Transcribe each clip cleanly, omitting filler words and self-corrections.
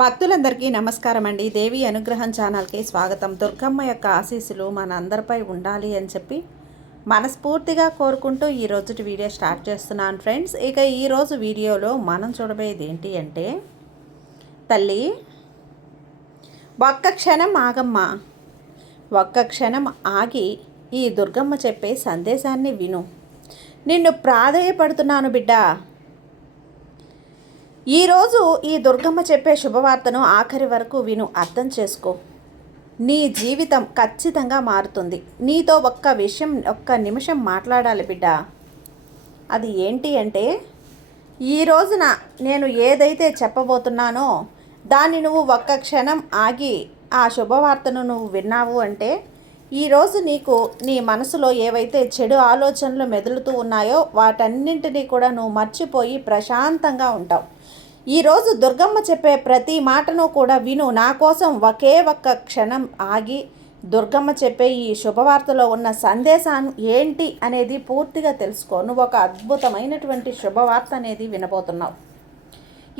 భక్తులందరికీ నమస్కారం అండి. దేవి అనుగ్రహం ఛానల్కి స్వాగతం. దుర్గమ్మ యొక్క ఆశీస్సులు మన అందరిపై ఉండాలి అని చెప్పి మనస్ఫూర్తిగా కోరుకుంటూ ఈ రోజుటి వీడియో స్టార్ట్ చేస్తున్నాను ఫ్రెండ్స్. ఇక ఈరోజు వీడియోలో మనం చూడబోయేది ఏంటి అంటే, తల్లి ఒక్క క్షణం ఆగమ్మ, ఒక్క క్షణం ఆగి ఈ దుర్గమ్మ చెప్పే సందేశాన్ని విను. నిన్ను ప్రాధేయపడుతున్నాను బిడ్డ. ఈరోజు ఈ దుర్గమ్మ చెప్పే శుభవార్తను ఆఖరి వరకు విను, అర్థం చేసుకో. నీ జీవితం ఖచ్చితంగా మారుతుంది. నీతో ఒక్క నిమిషం మాట్లాడాలి బిడ్డ. అది ఏంటి అంటే, ఈ రోజున నేను ఏదైతే చెప్పబోతున్నానో దాన్ని నువ్వు ఒక్క క్షణం ఆగి ఆ శుభవార్తను నువ్వు విన్నావు అంటే, ఈరోజు నీకు నీ మనసులో ఏవైతే చెడు ఆలోచనలు మెదులుతూ ఉన్నాయో వాటన్నింటినీ కూడా నువ్వు మర్చిపోయి ప్రశాంతంగా ఉంటావు. ఈరోజు దుర్గమ్మ చెప్పే ప్రతి మాటను కూడా విను. నా కోసం ఒక్క క్షణం ఆగి దుర్గమ్మ చెప్పే ఈ శుభవార్తలో ఉన్న సందేశం ఏంటి అనేది పూర్తిగా తెలుసుకో. నువ్వు ఒక అద్భుతమైనటువంటి శుభవార్త అనేది వినబోతున్నావు.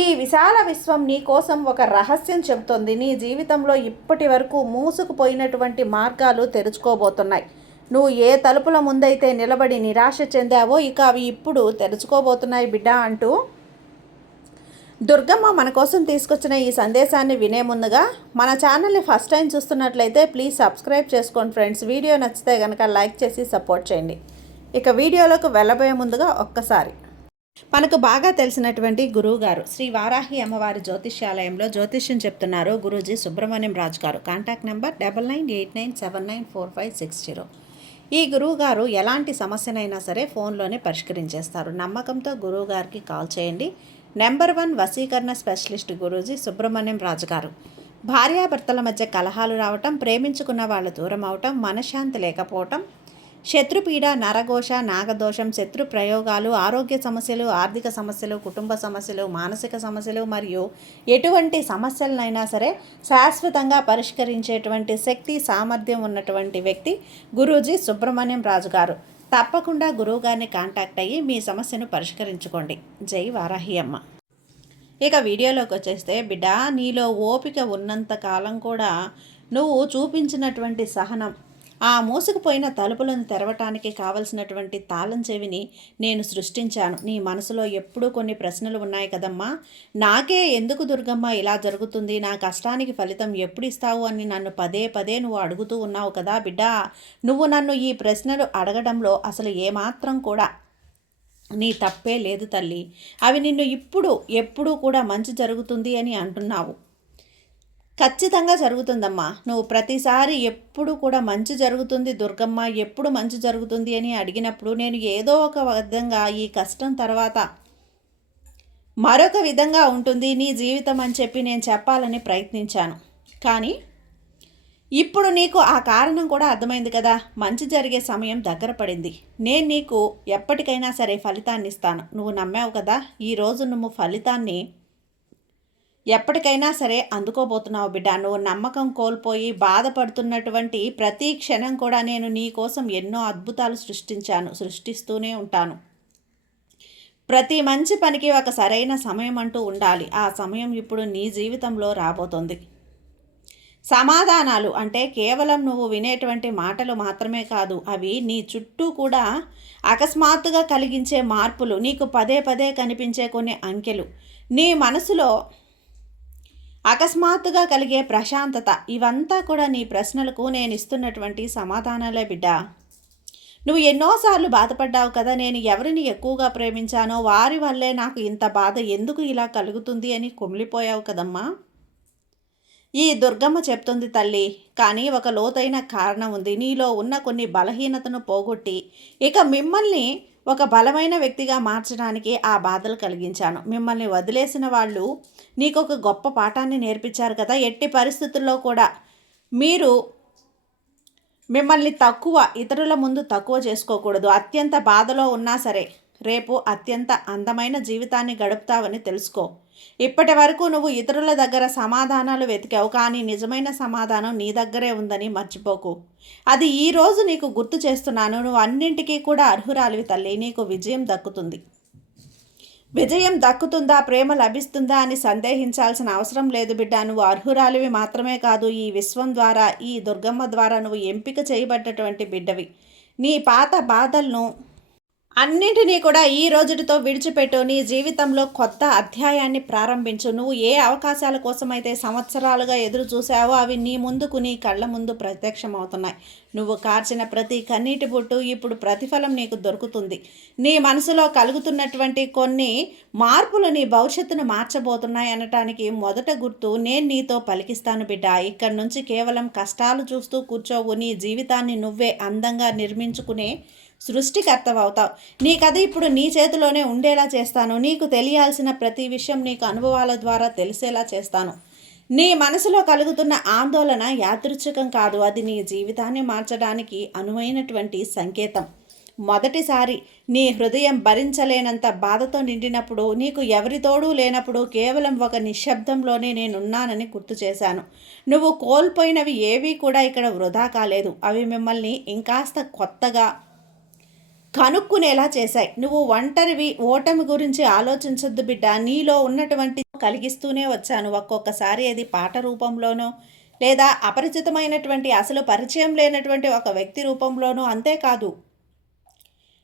ఈ విశాల విశ్వం నీ కోసం ఒక రహస్యం చెబుతోంది. నీ జీవితంలో ఇప్పటి వరకు మూసుకుపోయినటువంటి మార్గాలు తెరుచుకోబోతున్నాయి. నువ్వు ఏ తలుపుల ముందైతే నిలబడి నిరాశ చెందావో ఇక అవి ఇప్పుడు తెరుచుకోబోతున్నాయి బిడ్డ అంటూ దుర్గమ్మ మన కోసం తీసుకొచ్చిన ఈ సందేశాన్ని వినే ముందుగా మన ఛానల్ని ఫస్ట్ టైం చూస్తున్నట్లయితే ప్లీజ్ సబ్స్క్రైబ్ చేసుకోండి ఫ్రెండ్స్. వీడియో నచ్చితే కనుక లైక్ చేసి సపోర్ట్ చేయండి. ఇక వీడియోలోకి వెళ్ళబోయే ముందుగా ఒక్కసారి మనకు బాగా తెలిసినటువంటి గురువుగారు శ్రీ వారాహి అమ్మవారి జ్యోతిష్యాలయంలో జ్యోతిష్యం చెప్తున్నారు గురూజీ సుబ్రహ్మణ్యం రాజు గారు. Contact number 9989794560. ఈ గురువుగారు ఎలాంటి సమస్యనైనా సరే ఫోన్లోనే పరిష్కరించేస్తారు. నమ్మకంతో గురువుగారికి కాల్ చేయండి. నెంబర్ 1 వశీకరణ స్పెషలిస్ట్ గురూజీ సుబ్రహ్మణ్యం రాజు గారు. భార్యాభర్తల మధ్య కలహాలు రావటం, ప్రేమించుకున్న వాళ్ళు దూరం అవటం, మనశ్శాంతి లేకపోవటం, శత్రుపీడ, నరఘోష, నాగదోషం, శత్రు ప్రయోగాలు, ఆరోగ్య సమస్యలు, ఆర్థిక సమస్యలు, కుటుంబ సమస్యలు, మానసిక సమస్యలు మరియు ఎటువంటి సమస్యలనైనా సరే శాశ్వతంగా పరిష్కరించేటువంటి శక్తి సామర్థ్యం ఉన్నటువంటి వ్యక్తి గురూజీ సుబ్రహ్మణ్యం రాజు గారు. తప్పకుండా గురువుగారిని కాంటాక్ట్ అయ్యి మీ సమస్యను పరిష్కరించుకోండి. జై వారాహి అమ్మ. ఇక వీడియోలోకి వచ్చేస్తే, బిడ్డ నీలో ఓపిక ఉన్నంత కాలం కూడా నువ్వు చూపించినటువంటి సహనం, ఆ మూసుకుపోయిన తలుపులను తెరవటానికి కావలసినటువంటి తాళం చెవిని నేను సృష్టించాను. నీ మనసులో ఎప్పుడూ కొన్ని ప్రశ్నలు ఉన్నాయి కదమ్మా. నాకే ఎందుకు దుర్గమ్మ ఇలా జరుగుతుంది, నా కష్టానికి ఫలితం ఎప్పుడు ఇస్తావు అని నన్ను పదే పదే నువ్వు అడుగుతూ ఉన్నావు కదా బిడ్డ. నువ్వు నన్ను ఈ ప్రశ్నలు అడగడంలో అసలు ఏమాత్రం కూడా నీ తప్పే లేదు తల్లి. అవి నిన్ను ఎప్పుడూ కూడా మంచి జరుగుతుంది అని అంటున్నావు. ఖచ్చితంగా జరుగుతుందమ్మా. నువ్వు ప్రతిసారి ఎప్పుడు కూడా మంచి జరుగుతుంది దుర్గమ్మ, ఎప్పుడు మంచి జరుగుతుంది అని అడిగినప్పుడు నేను ఏదో ఒక విధంగా ఈ కష్టం తర్వాత మరొక విధంగా ఉంటుంది నీ జీవితం అని చెప్పి నేను చెప్పాలని ప్రయత్నించాను. కానీ ఇప్పుడు నీకు ఆ కారణం కూడా అర్థమైంది కదా. మంచి జరిగే సమయం దగ్గర పడింది. నేను నీకు ఎప్పటికైనా సరే ఫలితాన్ని ఇస్తాను. నువ్వు నమ్మావు కదా. ఈరోజు నువ్వు ఫలితాన్ని ఎప్పటికైనా సరే అందుకోబోతున్నావు బిడ్డ. నువ్వు నమ్మకం కోల్పోయి బాధపడుతున్నటువంటి ప్రతి క్షణం కూడా నేను నీ కోసం ఎన్నో అద్భుతాలు సృష్టిస్తూనే ఉంటాను. ప్రతి మంచి పనికి ఒక సరైన సమయం అంటూ ఉండాలి. ఆ సమయం ఇప్పుడు నీ జీవితంలో రాబోతోంది. సమాధానాలు అంటే కేవలం నువ్వు వినేటువంటి మాటలు మాత్రమే కాదు, అవి నీ చుట్టూ కూడా అకస్మాత్తుగా కలిగించే మార్పులు, నీకు పదే పదే కనిపించే కొన్ని అంకెలు, నీ మనసులో అకస్మాత్తుగా కలిగే ప్రశాంతత, ఇవంతా కూడా నీ ప్రశ్నలకు నేను ఇస్తున్నటువంటి సమాధానాలే బిడ్డ. నువ్వు ఎన్నోసార్లు బాధపడ్డావు కదా. నేను ఎవరిని ఎక్కువగా ప్రేమించానో వారి వల్లే నాకు ఇంత బాధ ఎందుకు ఇలా కలుగుతుంది అని కుమిలిపోయావు కదమ్మా. ఈ దుర్గమ్మ చెప్తుంది తల్లి, కానీ ఒక లోతైన కారణం ఉంది. నీలో ఉన్న కొన్ని బలహీనతను పోగొట్టి ఇక మిమ్మల్ని ఒక బలమైన వ్యక్తిగా మార్చడానికి ఆ బాధలు కలిగించాను. మిమ్మల్ని వదిలేసిన వాళ్ళు నీకు ఒక గొప్ప పాఠాన్ని నేర్పించారు కదా. ఎట్టి పరిస్థితుల్లో కూడా మీరు మిమ్మల్ని ఇతరుల ముందు తక్కువ చేసుకోకూడదు. అత్యంత బాధలో ఉన్నా సరే రేపు అత్యంత అందమైన జీవితాన్ని గడుపుతావని తెలుసుకో. ఇప్పటి వరకు నువ్వు ఇతరుల దగ్గర సమాధానాలు వెతికావు, కానీ నిజమైన సమాధానం నీ దగ్గరే ఉందని మర్చిపోకు. అది ఈరోజు నీకు గుర్తు చేస్తున్నాను. నువ్వు అన్నింటికీ కూడా అర్హురాలివి తల్లి. నీకు విజయం దక్కుతుంది. విజయం దక్కుతుందా, ప్రేమ లభిస్తుందా అని సందేహించాల్సిన అవసరం లేదు బిడ్డ. నువ్వు అర్హురాలివి మాత్రమే కాదు, ఈ విశ్వం ద్వారా, ఈ దుర్గమ్మ ద్వారా నువ్వు ఎంపిక చేయబడ్డటువంటి బిడ్డవి. నీ పాత బాధలను అన్నింటినీ కూడా ఈ రోజుటితో విడిచిపెట్టు. నీ జీవితంలో కొత్త అధ్యాయాన్ని ప్రారంభించు. నువ్వు ఏ అవకాశాల కోసమైతే సంవత్సరాలుగా ఎదురు చూసావో అవి నీ ముందుకు, నీ కళ్ళ ముందు ప్రత్యక్షమవుతున్నాయి. నువ్వు కార్చిన ప్రతి కన్నీటి బొట్టు ఇప్పుడు ప్రతిఫలం నీకు దొరుకుతుంది. నీ మనసులో కలుగుతున్నటువంటి కొన్ని మార్పులు నీ భవిష్యత్తును మార్చబోతున్నాయి అనటానికి మొదట గుర్తు నేను నీతో పలికిస్తాను బిడ్డ. ఇక్కడి నుంచి కేవలం కష్టాలు చూస్తూ కూర్చోవు. నీ జీవితాన్ని నువ్వే అందంగా నిర్మించుకునే సృష్టికర్తవవుతావు. నీ కథ ఇప్పుడు నీ చేతిలోనే ఉండేలా చేస్తాను. నీకు తెలియాల్సిన ప్రతి విషయం నీకు అనుభవాల ద్వారా తెలిసేలా చేస్తాను. నీ మనసులో కలుగుతున్న ఆందోళన యాదృచ్ఛికం కాదు, అది నీ జీవితాన్ని మార్చడానికి అనువైనటువంటి సంకేతం. మొదటిసారి నీ హృదయం భరించలేనంత బాధతో నిండినప్పుడు, నీకు ఎవరి తోడూ లేనప్పుడు కేవలం ఒక నిశ్శబ్దంలోనే నేనున్నానని గుర్తు చేశాను. నువ్వు కోల్పోయినవి ఏవీ కూడా ఇక్కడ వృధా కాలేదు. అవి మిమ్మల్ని ఇంకాస్త కొత్తగా కనుక్కునేలా చేశాయి. నువ్వు ఒంటరివి, ఓటమి గురించి ఆలోచించొద్దు బిడ్డ. నీలో ఉన్నటువంటి కలిగిస్తూనే వచ్చాను. ఒక్కొక్కసారి అది పాట రూపంలోనో లేదా అపరిచితమైనటువంటి అసలు పరిచయం లేనటువంటి ఒక వ్యక్తి రూపంలోనో, అంతేకాదు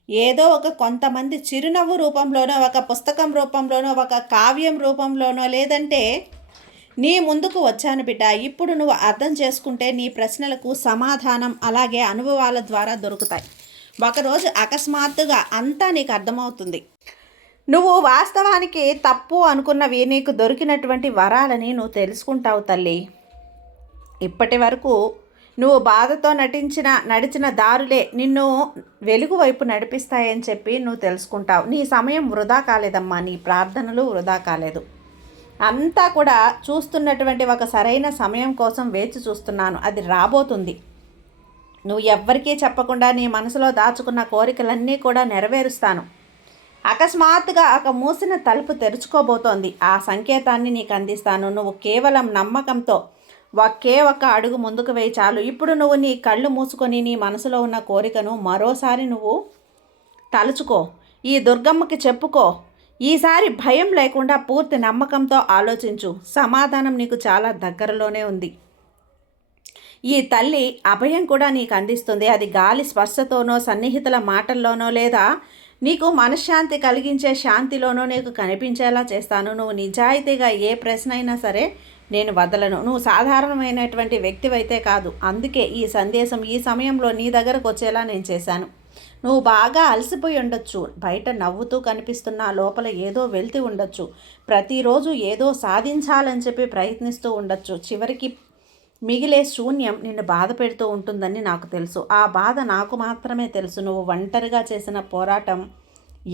ఏదో ఒక కొంతమంది చిరునవ్వు రూపంలోనో, ఒక పుస్తకం రూపంలోనో, ఒక కావ్యం రూపంలోనో, లేదంటే నీ ముందుకు వచ్చాను బిడ్డ. ఇప్పుడు నువ్వు అర్థం చేసుకుంటే నీ ప్రశ్నలకు సమాధానం అలాగే అనుభవాల ద్వారా దొరుకుతాయి. ఒకరోజు అకస్మాత్తుగా అంతా నీకు అర్థమవుతుంది. నువ్వు వాస్తవానికి తప్పు అనుకున్నవి నీకు దొరికినటువంటి వరాలని నువ్వు తెలుసుకుంటావు తల్లి. ఇప్పటి వరకు నువ్వు బాధతో నడిచిన దారులే నిన్ను వెలుగు వైపు నడిపిస్తాయని చెప్పి నువ్వు తెలుసుకుంటావు. నీ సమయం వృధా కాలేదమ్మా, నీ ప్రార్థనలు వృధా కాలేదు. అంతా కూడా చూస్తున్నటువంటి ఒక సరైన సమయం కోసం వేచి చూస్తున్నాను. అది రాబోతుంది. నువ్వు ఎవ్వరికీ చెప్పకుండా నీ మనసులో దాచుకున్న కోరికలన్నీ కూడా నెరవేరుస్తాను. అకస్మాత్తుగా ఒక మూసిన తలుపు తెరుచుకోబోతోంది. ఆ సంకేతాన్ని నీకు అందిస్తాను. నువ్వు కేవలం నమ్మకంతో ఒకే ఒక్క అడుగు ముందుకు వేయి చాలు. ఇప్పుడు నువ్వు నీ కళ్ళు మూసుకొని నీ మనసులో ఉన్న కోరికను మరోసారి నువ్వు తలుచుకో, ఈ దుర్గమ్మకి చెప్పుకో. ఈసారి భయం లేకుండా పూర్తి నమ్మకంతో ఆలోచించు. సమాధానం నీకు చాలా దగ్గరలోనే ఉంది. ఈ తల్లి అభయం కూడా నీకు అందిస్తుంది. అది గాలి స్పర్శతోనో, సన్నిహితుల మాటల్లోనో, లేదా నీకు మనశ్శాంతి కలిగించే శాంతిలోనో నీకు కనిపించేలా చేస్తాను. నువ్వు నిజాయితీగా ఏ ప్రశ్న అయినా సరే నేను వదలను. నువ్వు సాధారణమైనటువంటి వ్యక్తివైతే కాదు. అందుకే ఈ సందేశం ఈ సమయంలో నీ దగ్గరకు వచ్చేలా నేను చేశాను. నువ్వు బాగా అలసిపోయి ఉండొచ్చు. బయట నవ్వుతూ కనిపిస్తున్నా లోపల ఏదో వెళ్తూ ఉండొచ్చు. ప్రతిరోజు ఏదో సాధించాలని చెప్పి ప్రయత్నిస్తూ ఉండొచ్చు. చివరికి మిగిలే శూన్యం నిన్ను బాధ పెడుతూ ఉంటుందని నాకు తెలుసు. ఆ బాధ నాకు మాత్రమే తెలుసు. నువ్వు ఒంటరిగా చేసిన పోరాటం,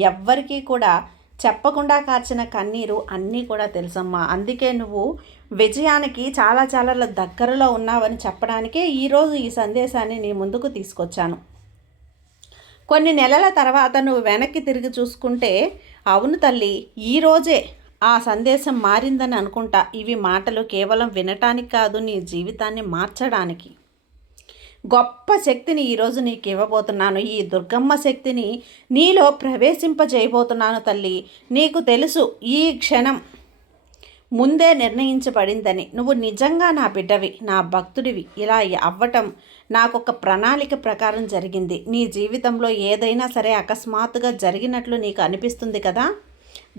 ఎవ్వరికీ కూడా చెప్పకుండా కార్చిన కన్నీరు అన్నీ కూడా తెలుసమ్మా. అందుకే నువ్వు విజయానికి చాలా చాలా దగ్గరలో ఉన్నావని చెప్పడానికే ఈరోజు ఈ సందేశాన్ని నీ ముందుకు తీసుకొచ్చాను. కొన్ని నెలల తర్వాత నువ్వు వెనక్కి తిరిగి చూసుకుంటే, అవును తల్లి, ఈరోజే ఆ సందేశం మారిందని అనుకుంటా. ఇవి మాటలు కేవలం వినటానికి కాదు, నీ జీవితాన్ని మార్చడానికి. గొప్ప శక్తిని ఈరోజు నీకు ఇవ్వబోతున్నాను. ఈ దుర్గమ్మ శక్తిని నీలో ప్రవేశింపజేయబోతున్నాను తల్లి. నీకు తెలుసు ఈ క్షణం ముందే నిర్ణయించబడిందని. నువ్వు నిజంగా నా బిడ్డవి, నా భక్తుడివి. ఇలా అవ్వటం నాకొక ప్రణాళిక ప్రకారం జరిగింది. నీ జీవితంలో ఏదైనా సరే అకస్మాత్తుగా జరిగినట్లు నీకు అనిపిస్తుంది కదా,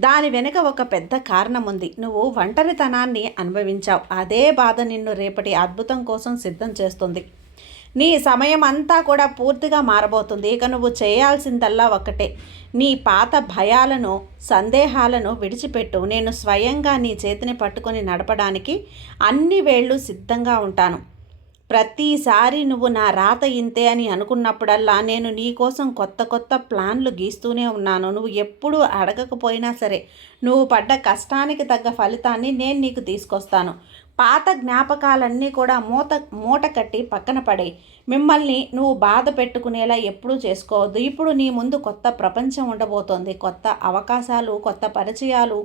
దాని వెనుక ఒక పెద్ద కారణం ఉంది. నువ్వు ఒంటరితనాన్ని అనుభవించావు. అదే బాధ నిన్ను రేపటి అద్భుతం కోసం సిద్ధం చేస్తుంది. నీ సమయం అంతా కూడా పూర్తిగా మారబోతుంది. ఇక నువ్వు చేయాల్సిందల్లా ఒకటే, నీ పాత భయాలను, సందేహాలను విడిచిపెట్టు. నేను స్వయంగా నీ చేతిని పట్టుకొని నడపడానికి అన్ని వేళ్ళు సిద్ధంగా ఉంటాను. ప్రతిసారి నువ్వు నా రాత ఇంతే అని అనుకున్నప్పుడల్లా నేను నీ కోసం కొత్త కొత్త ప్లాన్లు గీస్తూనే ఉన్నాను. నువ్వు ఎప్పుడు అడగకపోయినా సరే నువ్వు పడ్డ కష్టానికి తగ్గ ఫలితాన్ని నేను నీకు తీసుకొస్తాను. పాత జ్ఞాపకాలన్నీ కూడా మూట కట్టి పక్కన పడే. మిమ్మల్ని నువ్వు బాధ పెట్టుకునేలా ఎప్పుడూ చేసుకోవద్దు. ఇప్పుడు నీ ముందు కొత్త ప్రపంచం ఉండబోతోంది. కొత్త అవకాశాలు, కొత్త పరిచయాలు,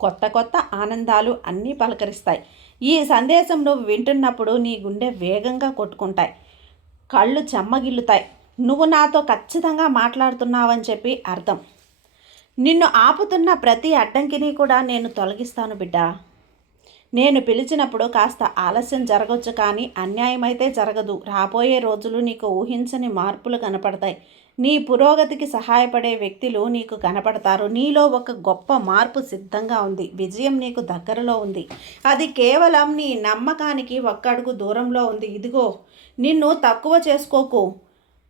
కొత్త కొత్త ఆనందాలు అన్నీ పలకరిస్తాయి. ఈ సందేశం నువ్వు వింటున్నప్పుడు నీ గుండె వేగంగా కొట్టుకుంటాయి, కళ్ళు చెమ్మగిల్లుతాయి. నువ్వు నాతో ఖచ్చితంగా మాట్లాడుతున్నావని చెప్పి అర్థం. నిన్ను ఆపుతున్న ప్రతి అడ్డంకిని కూడా నేను తొలగిస్తాను బిడ్డ. నేను పిలిచినప్పుడు కాస్త ఆలస్యం జరగవచ్చు, కానీ అన్యాయం అయితే జరగదు. రాబోయే రోజులు నీకు ఊహించని మార్పులు కనపడతాయి. నీ పురోగతికి సహాయపడే వ్యక్తులు నీకు కనపడతారు. నీలో ఒక గొప్ప మార్పు సిద్ధంగా ఉంది. విజయం నీకు దగ్గరలో ఉంది. అది కేవలం నీ నమ్మకానికి ఒక్క అడుగు దూరంలో ఉంది. ఇదిగో, నిన్ను తక్కువ చేసుకోకు.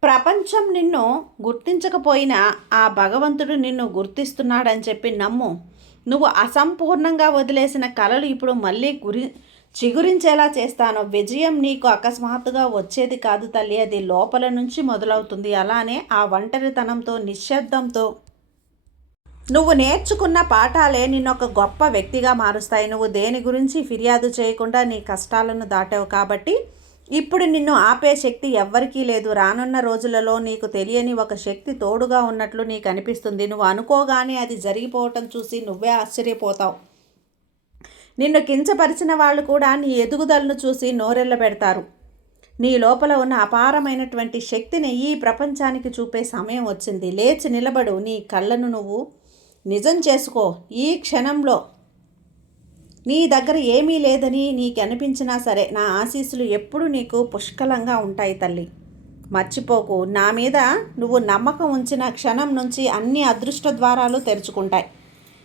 ప్రపంచం నిన్ను గుర్తించకపోయినా ఆ భగవంతుడు నిన్ను గుర్తిస్తున్నాడని చెప్పి నమ్ము. నువ్వు అసంపూర్ణంగా వదిలేసిన కలలు ఇప్పుడు మళ్ళీ చిగురించేలా చేస్తాను. విజయం నీకు అకస్మాత్తుగా వచ్చేది కాదు తల్లి, అది లోపల నుంచి మొదలవుతుంది. అలానే ఆ ఒంటరితనంతో, నిశ్శబ్దంతో నువ్వు నేర్చుకున్న పాఠాలే నిన్నొక గొప్ప వ్యక్తిగా మారుస్తాయి. నువ్వు దేని గురించి ఫిర్యాదు చేయకుండా నీ కష్టాలను దాటావు కాబట్టి ఇప్పుడు నిన్ను ఆపే శక్తి ఎవ్వరికీ లేదు. రానున్న రోజులలో నీకు తెలియని ఒక శక్తి తోడుగా ఉన్నట్లు నీకు అనిపిస్తుంది. నువ్వు అనుకోగానే అది జరిగిపోవటం చూసి నువ్వే ఆశ్చర్యపోతావు. నిన్ను కించపరిచిన వాళ్ళు కూడా నీ ఎదుగుదలను చూసి నోరెళ్ళ పెడతారు. నీ లోపల ఉన్న అపారమైనటువంటి శక్తిని ఈ ప్రపంచానికి చూపే సమయం వచ్చింది. లేచి నిలబడు. నీ కళ్ళను నువ్వు నిజం చేసుకో. ఈ క్షణంలో నీ దగ్గర ఏమీ లేదని నీకు అనిపించినా సరే, నా ఆశీస్సులు ఎప్పుడు నీకు పుష్కలంగా ఉంటాయి తల్లి. మర్చిపోకు. నా మీద నువ్వు నమ్మకం ఉంచిన క్షణం నుంచి అన్ని అదృష్ట ద్వారాలు తెరుచుకుంటాయి.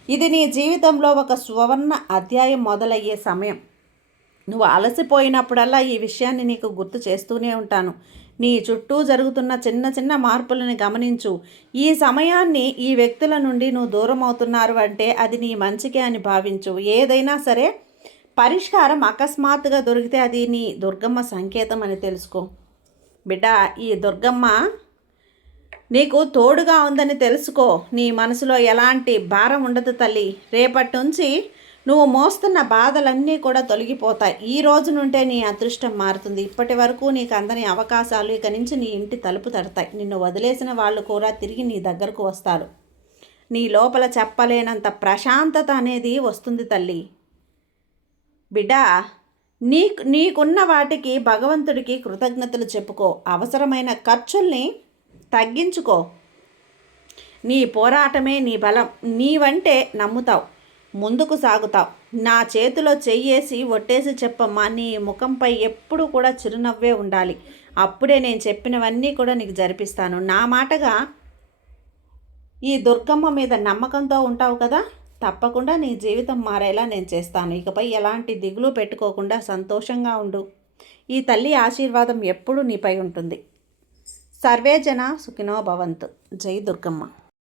ఇది నీ జీవితంలో ఒక సువర్ణ అధ్యాయం మొదలయ్యే సమయం. నువ్వు అలసిపోయినప్పుడల్లా ఈ విషయాన్ని నీకు గుర్తు చేస్తూనే ఉంటాను. నీ చుట్టూ జరుగుతున్న చిన్న చిన్న మార్పులను గమనించు. ఈ సమయాన్ని, ఈ వ్యక్తుల నుండి నువ్వు దూరం అవుతున్నారు అంటే అది నీ మంచికే అని భావించు. ఏదైనా సరే పరిష్కారం అకస్మాత్తుగా దొరికితే అది నీ దుర్గమ్మ సంకేతం అని తెలుసుకో బిడ్డ. ఈ దుర్గమ్మ నీకు తోడుగా ఉందని తెలుసుకో. నీ మనసులో ఎలాంటి భారం ఉండదు తల్లి. రేపటి నుంచి నువ్వు మోస్తున్న బాధలన్నీ కూడా తొలగిపోతాయి. ఈ రోజు నుండే నీ అదృష్టం మారుతుంది. ఇప్పటి వరకు నీకు అందని అవకాశాలు ఇక నుంచి నీ ఇంటి తలుపు తడతాయి. నిన్ను వదిలేసిన వాళ్ళు కూడా తిరిగి నీ దగ్గరకు వస్తారు. నీ లోపల చెప్పలేనంత ప్రశాంతత అనేది వస్తుంది తల్లి. బిడ్డ, నీకున్న వాటికి భగవంతుడికి కృతజ్ఞతలు చెప్పుకో. అవసరమైన ఖర్చుల్ని తగ్గించుకో. నీ పోరాటమే నీ బలం. నీవంటే నమ్ముతావు, ముందుకు సాగుతావు. నా చేతిలో చెయ్యేసి ఒట్టేసి చెప్పమ్మా, నీ ముఖంపై ఎప్పుడు కూడా చిరునవ్వే ఉండాలి. అప్పుడే నేను చెప్పినవన్నీ కూడా నీకు జరిపిస్తాను. నా మాటగా ఈ దుర్గమ్మ మీద నమ్మకంతో ఉంటావు కదా, తప్పకుండా నీ జీవితం మారేలా నేను చేస్తాను. ఇకపై ఎలాంటి దిగులు పెట్టుకోకుండా సంతోషంగా ఉండు. ఈ తల్లి ఆశీర్వాదం ఎప్పుడూ నీపై ఉంటుంది. సర్వే జన సుఖినో భవంతు. జై దుర్గమ్మ.